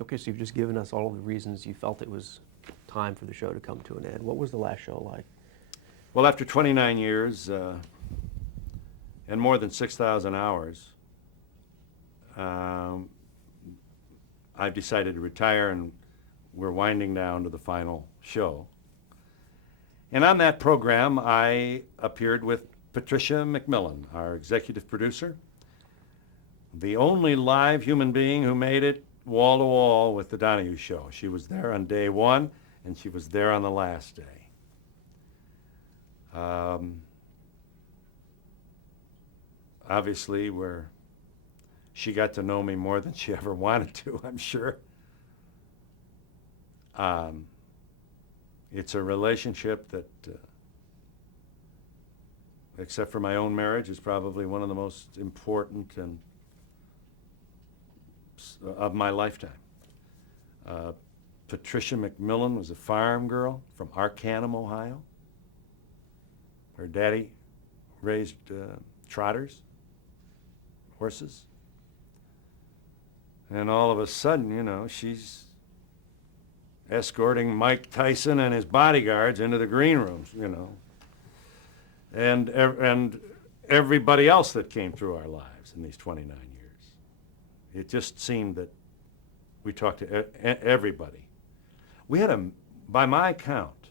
Okay, so you've just given us all of the reasons you felt it was time for the show to come to an end. What was the last show like? Well, after 29 years and more than 6,000 hours, I've decided to retire, and we're winding down to the final show. And on that program, I appeared with Patricia McMillan, our executive producer, the only live human being who made it wall to wall with the Donahue show. She was there on day one, and she was there on the last day. Obviously, she got to know me more than she ever wanted to, I'm sure. It's a relationship that, except for my own marriage, is probably one of the most important of my lifetime. Patricia McMillan was a farm girl from Arcanum, Ohio. Her daddy raised trotters, horses. And all of a sudden, she's escorting Mike Tyson and his bodyguards into the green rooms, and everybody else that came through our lives in these 29 years. It just seemed that we talked to everybody. We had by my count,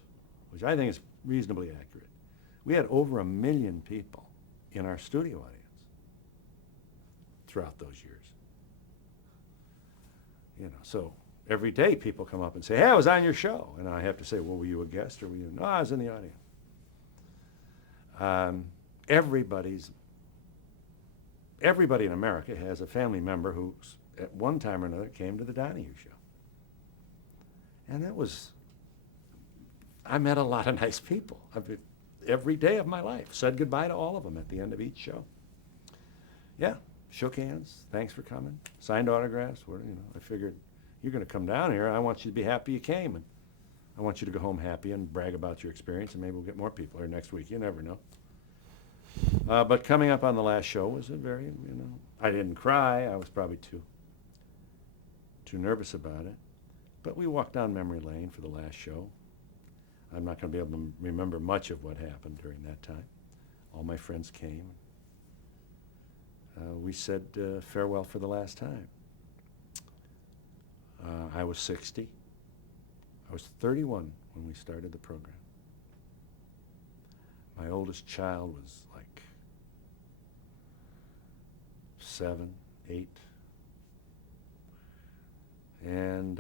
which I think is reasonably accurate, we had over 1 million people in our studio audience throughout those years. So every day people come up and say, "Hey, I was on your show," and I have to say, "Well, were you a guest or were you?" "No, I was in the audience." Everybody in America has a family member who, at one time or another, came to the Donahue show, and I met a lot of nice people. Every day of my life, said goodbye to all of them at the end of each show. Yeah, shook hands, thanks for coming, signed autographs. I figured, you're going to come down here, I want you to be happy you came, and I want you to go home happy and brag about your experience, and maybe we'll get more people here next week. You never know. But coming up on the last show was a very, I didn't cry. I was probably too nervous about it. But we walked down memory lane for the last show. I'm not going to be able to remember much of what happened during that time. All my friends came. We said farewell for the last time. I was 60. I was 31 when we started the program. My oldest child was like 7, 8. And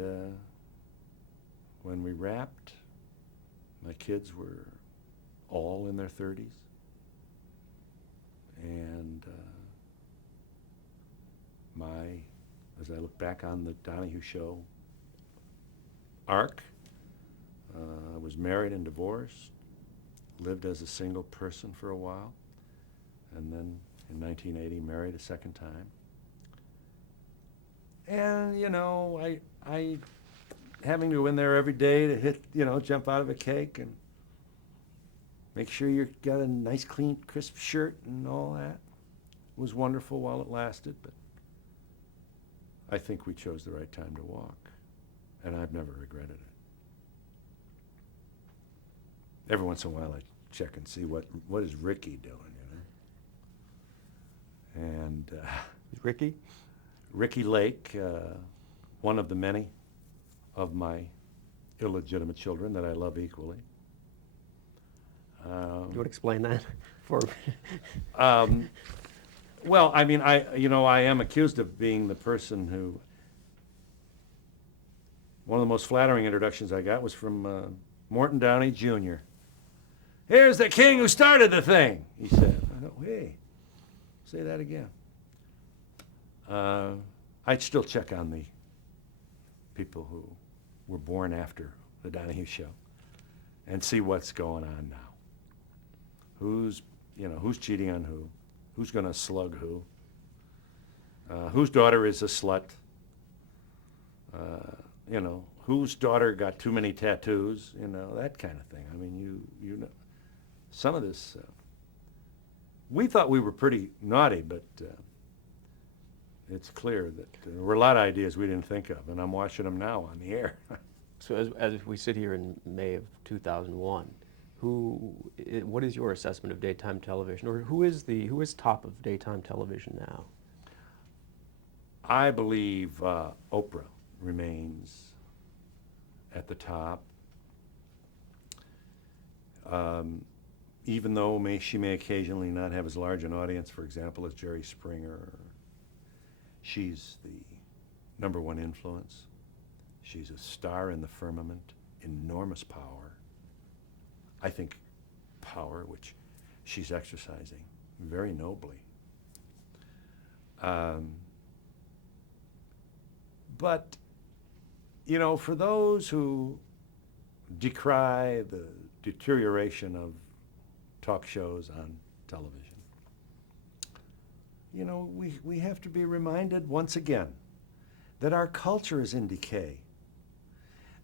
when we wrapped, my kids were all in their 30s. And as I look back on the Donahue show arc, I was married and divorced, lived as a single person for a while, and then in 1980 married a second time. And, I having to go in there every day to hit, jump out of a cake and make sure you got a nice, clean, crisp shirt and all that. It was wonderful while it lasted, but I think we chose the right time to walk, and I've never regretted it. Every once in a while I check and see what is Ricky doing, And Ricky? Ricky Lake, one of the many of my illegitimate children that I love equally. Do you want to explain that for Well, I mean, I am accused of being the person who. One of the most flattering introductions I got was from Morton Downey Jr. "Here's the king who started the thing," he said. I thought, hey, say that again. I'd still check on the people who were born after the Donahue show and see what's going on now. Who's cheating on who? Who's going to slug who? Whose daughter is a slut? Whose daughter got too many tattoos? That kind of thing. I mean, some of this. We thought we were pretty naughty, but it's clear that there were a lot of ideas we didn't think of, and I'm watching them now on the air. So as we sit here in May of 2001, what is your assessment of daytime television, or who is top of daytime television now? I believe Oprah remains at the top. Even though she may occasionally not have as large an audience, for example, as Jerry Springer, she's the number one influence. She's a star in the firmament, enormous power. I think power which she's exercising very nobly. But, you know, for those who decry the deterioration of talk shows on television, you know, we have to be reminded once again that our culture is in decay,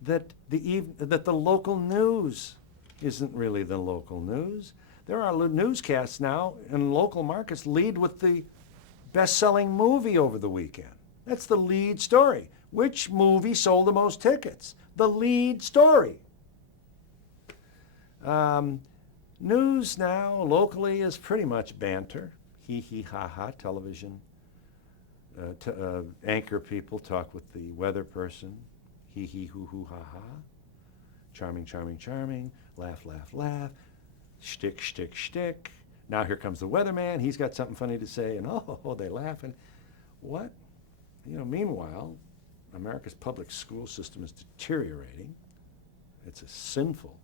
that the local news isn't really the local news. There are newscasts now in local markets lead with the best-selling movie over the weekend. That's the lead story. Which movie sold the most tickets? The lead story. News now locally is pretty much banter. Hee hee ha ha television. Anchor people talk with the weather person. Hee hee hoo hoo ha ha. Charming, charming, charming. Laugh, laugh, laugh. Shtick, shtick, shtick. Now here comes the weatherman. He's got something funny to say, and oh, they laugh. And what? You know, meanwhile, America's public school system is deteriorating. It's a sinful,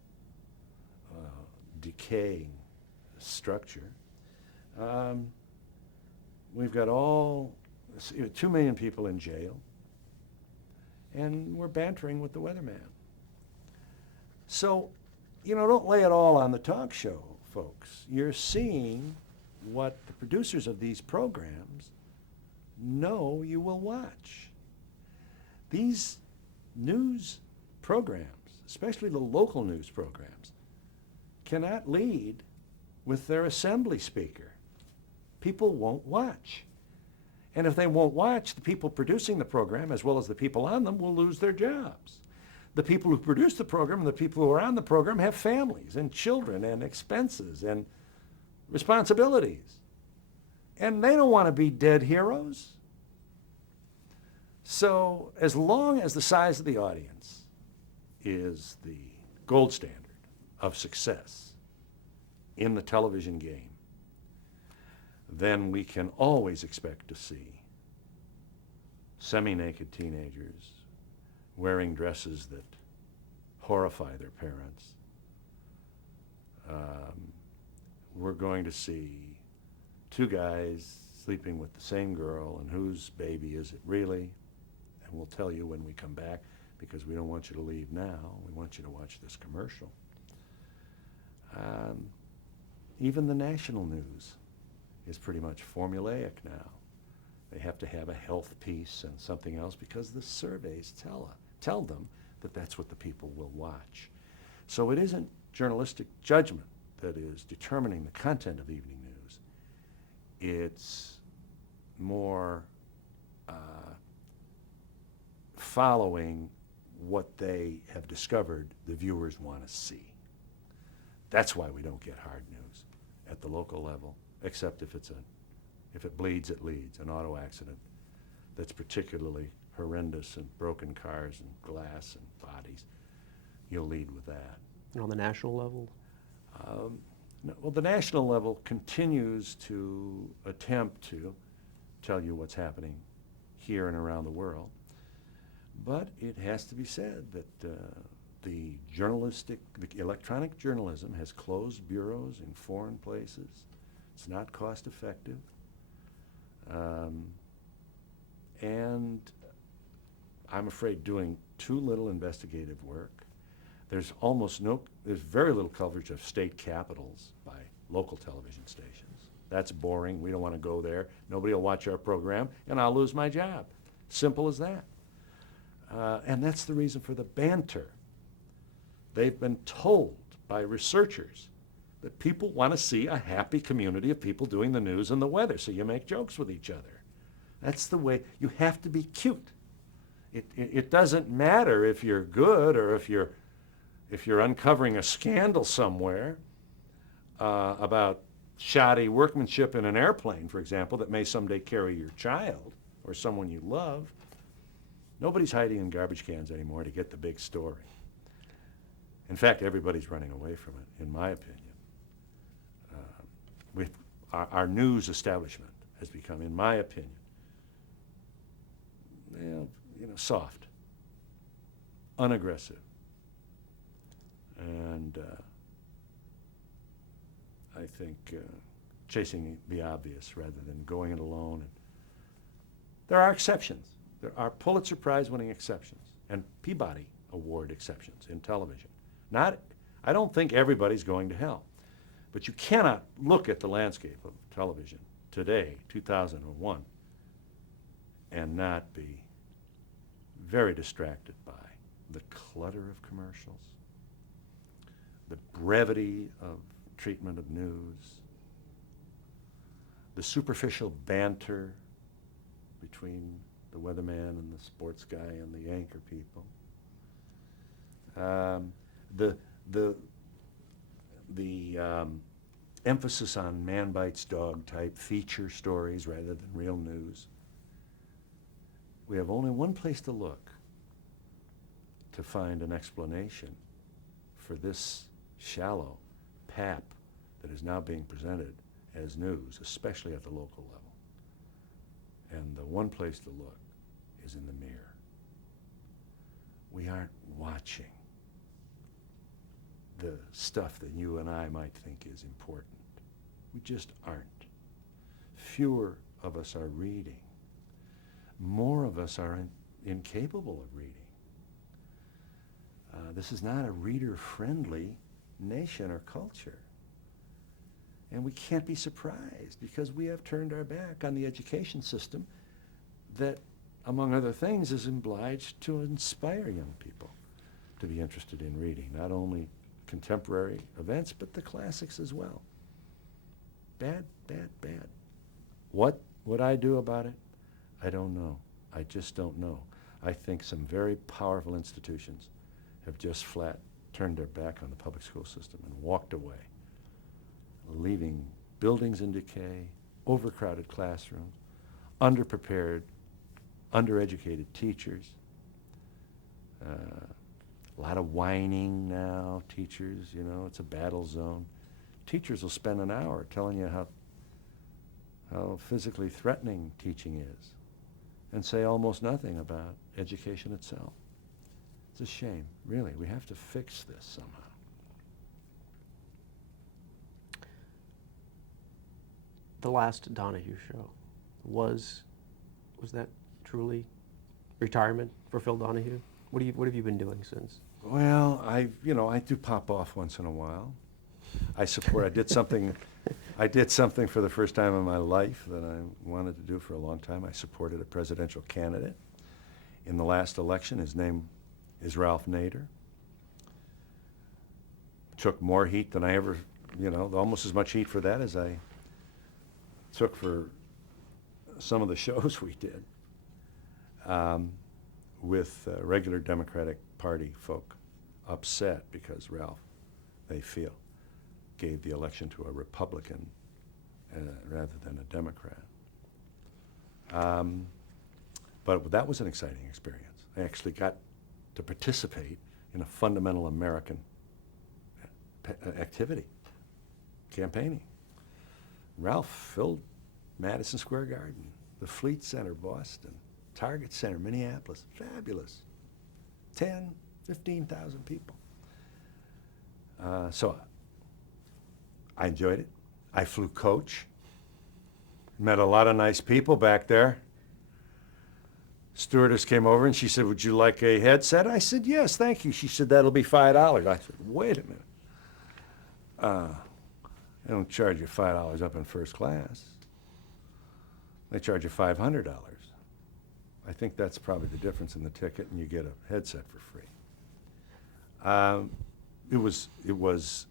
decaying structure. We've got 2 million people in jail, and we're bantering with the weatherman. So, you know, don't lay it all on the talk show, folks. You're seeing what the producers of these programs know you will watch. These news programs, especially the local news programs, cannot lead with their assembly speaker. People won't watch. And if they won't watch, the people producing the program, as well as the people on them, will lose their jobs. The people who produce the program and the people who are on the program have families and children and expenses and responsibilities. And they don't want to be dead heroes. So as long as the size of the audience is the gold standard of success in the television game, then we can always expect to see semi-naked teenagers wearing dresses that horrify their parents. We're going to see 2 guys sleeping with the same girl, and whose baby is it really? And we'll tell you when we come back, because we don't want you to leave now. We want you to watch this commercial. Even the national news is pretty much formulaic now. They have to have a health piece and something else because the surveys tell them that that's what the people will watch. So it isn't journalistic judgment that is determining the content of evening news. It's more following what they have discovered the viewers want to see. That's why we don't get hard news at the local level, except if it bleeds, it leads. An auto accident that's particularly horrendous, and broken cars and glass and bodies, you'll lead with that. And on the national level? Well, the national level continues to attempt to tell you what's happening here and around the world. But it has to be said that the electronic journalism has closed bureaus in foreign places. It's not cost effective. And I'm afraid doing too little investigative work. There's very little coverage of state capitals by local television stations. That's boring. We don't want to go there. Nobody will watch our program, and I'll lose my job. Simple as that. And that's the reason for the banter. They've been told by researchers that people want to see a happy community of people doing the news and the weather, so you make jokes with each other. That's the way. You have to be cute. It doesn't matter if you're good or if you're uncovering a scandal somewhere about shoddy workmanship in an airplane, for example, that may someday carry your child or someone you love. Nobody's hiding in garbage cans anymore to get the big story. In fact, everybody's running away from it, in my opinion. Our news establishment has become, in my opinion, soft, unaggressive, and I think chasing the obvious rather than going it alone. And there are exceptions. There are Pulitzer Prize-winning exceptions and Peabody Award exceptions in television. I don't think everybody's going to hell, but you cannot look at the landscape of television today, 2001, and not be very distracted by the clutter of commercials, the brevity of treatment of news, the superficial banter between the weatherman and the sports guy and the anchor people, the emphasis on man bites dog type feature stories rather than real news. We have only one place to look to find an explanation for this shallow pap that is now being presented as news, especially at the local level. And the one place to look is in the mirror. We aren't watching the stuff that you and I might think is important. We just aren't. Fewer of us are reading. More of us are incapable of reading. This is not a reader-friendly nation or culture. And we can't be surprised because we have turned our back on the education system that, among other things, is obliged to inspire young people to be interested in reading, not only contemporary events, but the classics as well. Bad, bad, bad. What would I do about it? I don't know. I just don't know. I think some very powerful institutions have just flat turned their back on the public school system and walked away, leaving buildings in decay, overcrowded classrooms, underprepared, undereducated teachers, a lot of whining now, teachers, it's a battle zone. Teachers will spend an hour telling you how physically threatening teaching is and say almost nothing about education itself. It's a shame, really. We have to fix this somehow. The last Donahue show, was that truly retirement for Phil Donahue? What have you been doing since? Well, I do pop off once in a while. I did something for the first time in my life that I wanted to do for a long time. I supported a presidential candidate. In the last election, his name is Ralph Nader. Took more heat than I ever, almost as much heat for that as I took for some of the shows we did with regular Democratic Party folk upset because Ralph, they feel, gave the election to a Republican rather than a Democrat. But that was an exciting experience. I actually got to participate in a fundamental American activity, campaigning. Ralph filled Madison Square Garden, the Fleet Center, Boston, Target Center, Minneapolis. Fabulous. 10, 15,000 people. So I enjoyed it. I flew coach. Met a lot of nice people back there. Stewardess came over and she said, "Would you like a headset?" I said, "Yes, thank you." She said, "That'll be $5." I said, "Wait a minute. They don't charge you $5 up in first class. They charge you $500. I think that's probably the difference in the ticket, and you get a headset for free." It was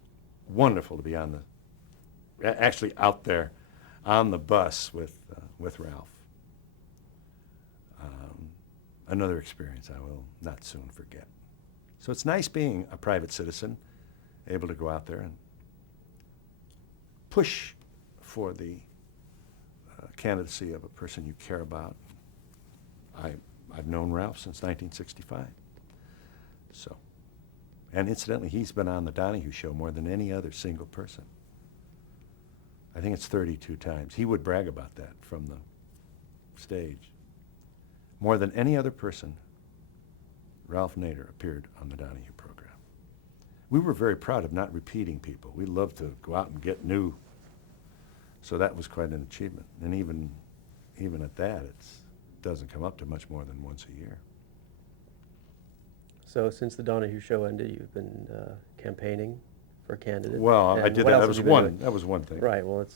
wonderful to be actually out there on the bus with Ralph. another experience I will not soon forget. So it's nice being a private citizen, able to go out there and push for the candidacy of a person you care about. I've known Ralph since 1965. So, and incidentally, he's been on the Donahue show more than any other single person. I think it's 32 times. He would brag about that from the stage. More than any other person, Ralph Nader appeared on the Donahue program. We were very proud of not repeating people. We loved to go out and get new. So that was quite an achievement. And even at that, it doesn't come up to much more than once a year. So since the Donahue show ended, you've been campaigning for a candidate. Well, I And did what that. else That have was you been one. doing? That was one thing. Right. Well,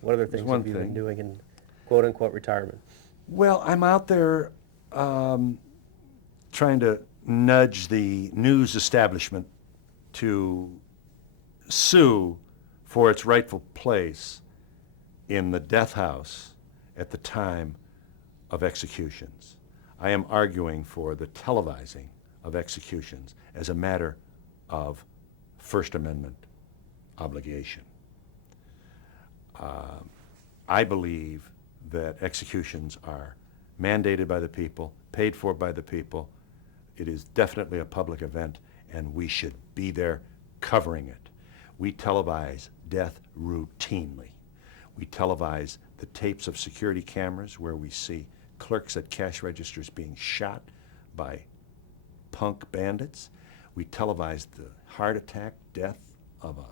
what other things one have you been thing. doing in quote-unquote retirement? Well, I'm out there trying to nudge the news establishment to sue for its rightful place in the death house at the time of executions. I am arguing for the televising of executions as a matter of First Amendment obligation. I believe that executions are mandated by the people, paid for by the people. It is definitely a public event, and we should be there covering it. We televise death routinely. We televise the tapes of security cameras where we see clerks at cash registers being shot by punk bandits. We televised the heart attack death of a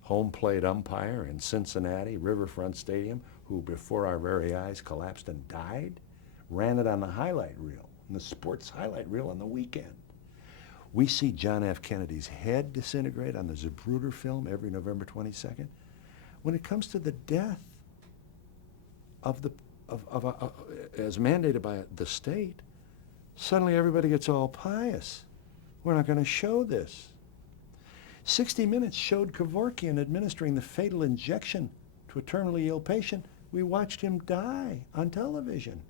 home plate umpire in Cincinnati, Riverfront Stadium, who before our very eyes collapsed and died. Ran it on the highlight reel, in the sports highlight reel on the weekend. We see John F. Kennedy's head disintegrate on the Zapruder film every November 22nd. When it comes to the death as mandated by the state, suddenly everybody gets all pious. We're not going to show this. 60 Minutes showed Kevorkian administering the fatal injection to a terminally ill patient. We watched him die on television.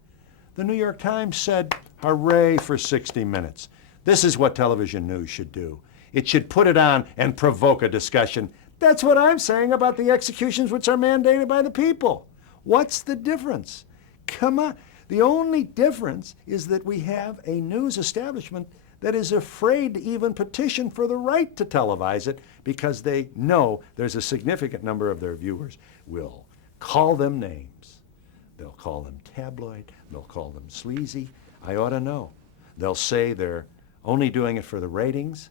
The New York Times said, hooray for 60 Minutes. This is what television news should do. It should put it on and provoke a discussion. That's what I'm saying about the executions which are mandated by the people. What's the difference? Come on. The only difference is that we have a news establishment that is afraid to even petition for the right to televise it because they know there's a significant number of their viewers will call them names. They'll call them tabloid. They'll call them sleazy. I ought to know. They'll say they're only doing it for the ratings,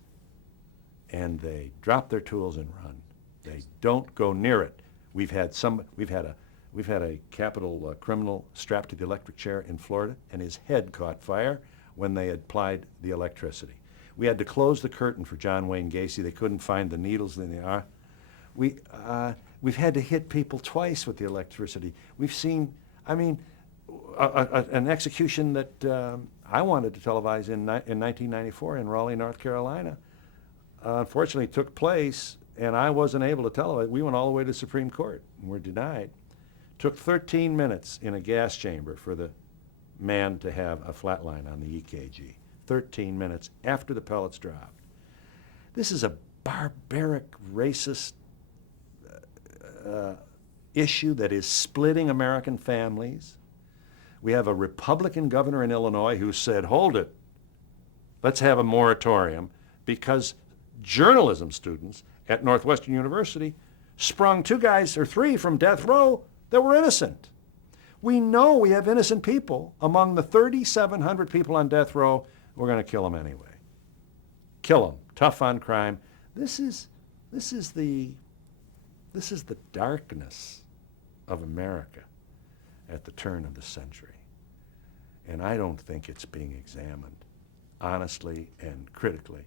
and they drop their tools and run. They don't go near it. We've had a capital criminal strapped to the electric chair in Florida, and his head caught fire when they applied the electricity. We had to close the curtain for John Wayne Gacy. They couldn't find the needles in the arm. We've had to hit people twice with the electricity. We've seen, an execution that I wanted to televise in 1994 in Raleigh, North Carolina. Unfortunately, took place, and I wasn't able to televise. We went all the way to the Supreme Court, and were denied. Took 13 minutes in a gas chamber for the man to have a flat line on the EKG. 13 minutes after the pellets dropped. This is a barbaric, racist issue that is splitting American families. We have a Republican governor in Illinois who said, hold it, let's have a moratorium, because journalism students at Northwestern University sprung 2 guys or 3 from death row that were innocent. We know we have innocent people among the 3,700 people on death row. We're going to kill them anyway. Kill them. Tough on crime. This is the darkness of America at the turn of the century. And I don't think it's being examined honestly and critically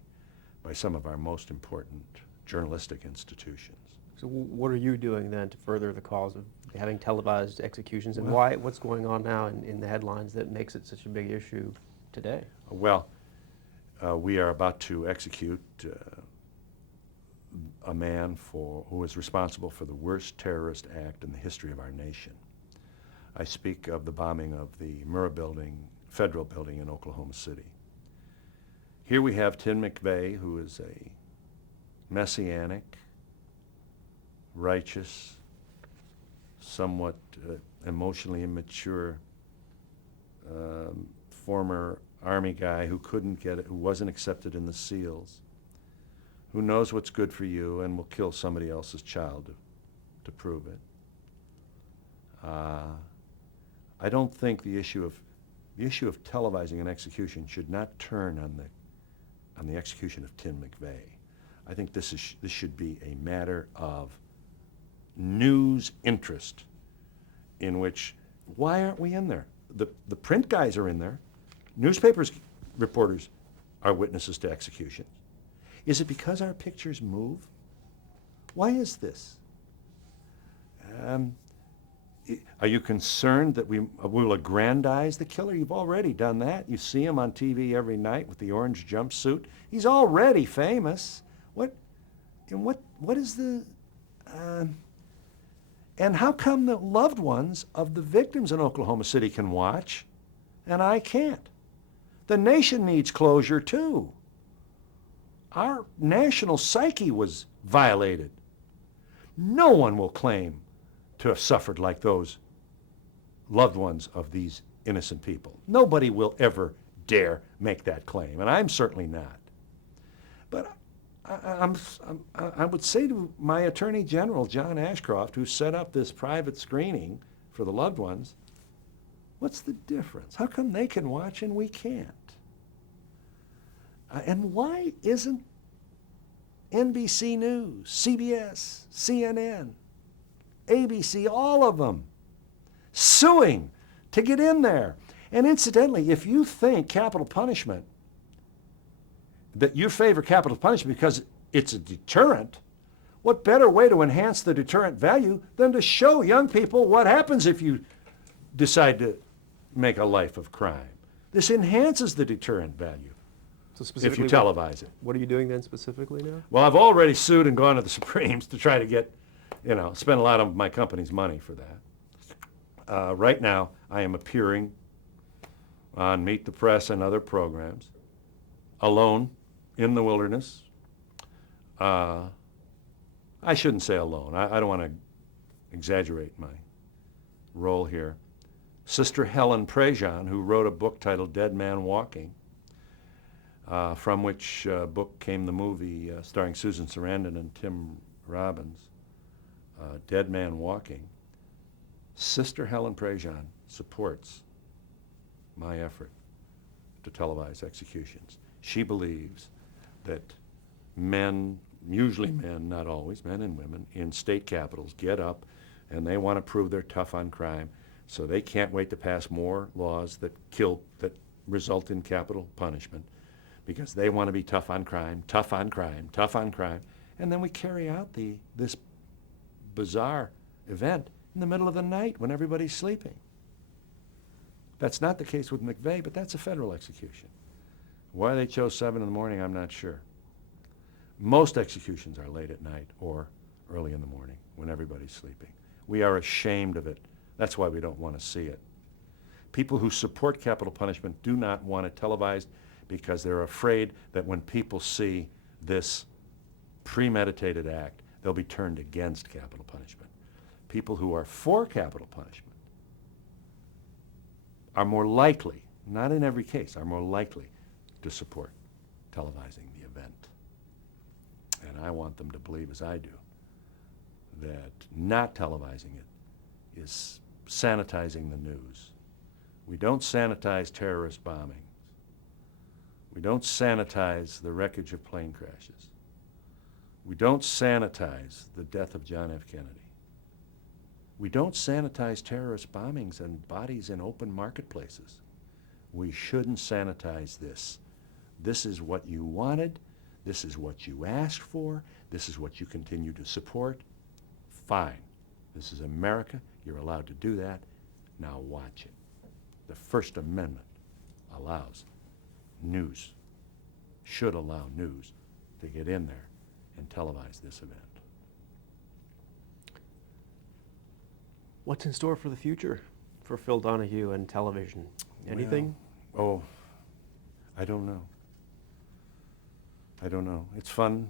by some of our most important journalistic institutions. So what are you doing then to further the cause of having televised executions, and what's going on now in the headlines that makes it such a big issue today? Well, we are about to execute a man who is responsible for the worst terrorist act in the history of our nation. I speak of the bombing of the Murrah Building federal building in Oklahoma City. Here we have Tim McVeigh, who is a messianic, righteous, somewhat emotionally immature former Army guy who couldn't get it, who wasn't accepted in the SEALs, who knows what's good for you and will kill somebody else's child to prove it. I don't think the issue of televising an execution should not turn on the execution of Tim McVeigh. I think this should be a matter of news interest, in which, why aren't we in there? The print guys are in there. Newspapers reporters are witnesses to executions. Is it because our pictures move? Why is this? Are you concerned that we will aggrandize the killer? You've already done that. You see him on TV every night with the orange jumpsuit. He's already famous. What is the... and how come the loved ones of the victims in Oklahoma City can watch and I can't? The nation needs closure too. Our national psyche was violated. No one will claim to have suffered like those loved ones of these innocent people. Nobody will ever dare make that claim, and I'm certainly not. But I would say to my Attorney General, John Ashcroft, who set up this private screening for the loved ones, what's the difference? How come they can watch and we can't? And why isn't NBC News, CBS, CNN, ABC, all of them suing to get in there? And incidentally, if you think capital punishment, that you favor capital punishment because it's a deterrent, what better way to enhance the deterrent value than to show young people what happens if you decide to make a life of crime? This enhances the deterrent value. So If you televise it. What are you doing then specifically now? Well, I've already sued and gone to the Supremes to try to get, spend a lot of my company's money for that. Right now, I am appearing on Meet the Press and other programs, alone in the wilderness. I shouldn't say alone. I don't want to exaggerate my role here. Sister Helen Prejean, who wrote a book titled Dead Man Walking, from which book came the movie starring Susan Sarandon and Tim Robbins, Dead Man Walking. Sister Helen Prejean supports my effort to televise executions. She believes that men, usually men, not always, men and women, in state capitals get up and they want to prove they're tough on crime, so they can't wait to pass more laws that result in capital punishment, because they want to be tough on crime, tough on crime, tough on crime. And then we carry out this bizarre event in the middle of the night when everybody's sleeping. That's not the case with McVeigh, but that's a federal execution. Why they chose 7 in the morning, I'm not sure. Most executions are late at night or early in the morning when everybody's sleeping. We are ashamed of it. That's why we don't want to see it. People who support capital punishment do not want it televised because they're afraid that when people see this premeditated act, they'll be turned against capital punishment. People who are for capital punishment are more likely, not in every case, are more likely to support televising the event. And I want them to believe, as I do, that not televising it is sanitizing the news. We don't sanitize terrorist bombings. We don't sanitize the wreckage of plane crashes. We don't sanitize the death of John F. Kennedy. We don't sanitize terrorist bombings and bodies in open marketplaces. We shouldn't sanitize this. This is what you wanted. This is what you asked for. This is what you continue to support. Fine. This is America. You're allowed to do that. Now watch it. The First Amendment allows news, should allow news to get in there and televise this event. What's in store for the future for Phil Donahue and television? Anything? Oh, I don't know. I don't know. It's fun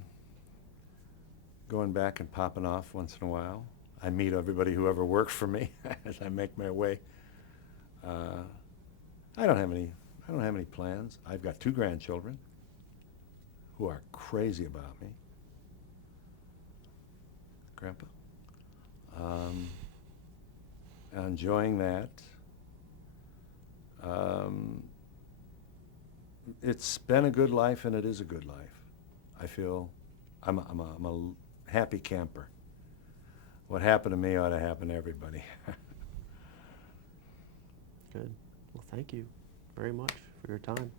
going back and popping off once in a while. I meet everybody who ever worked for me as I make my way. I don't have any plans. I've got 2 grandchildren who are crazy about me. Grandpa. Enjoying that. It's been a good life, and it is a good life. I feel I'm a happy camper. What happened to me ought to happen to everybody. Good. Well, thank you very much for your time.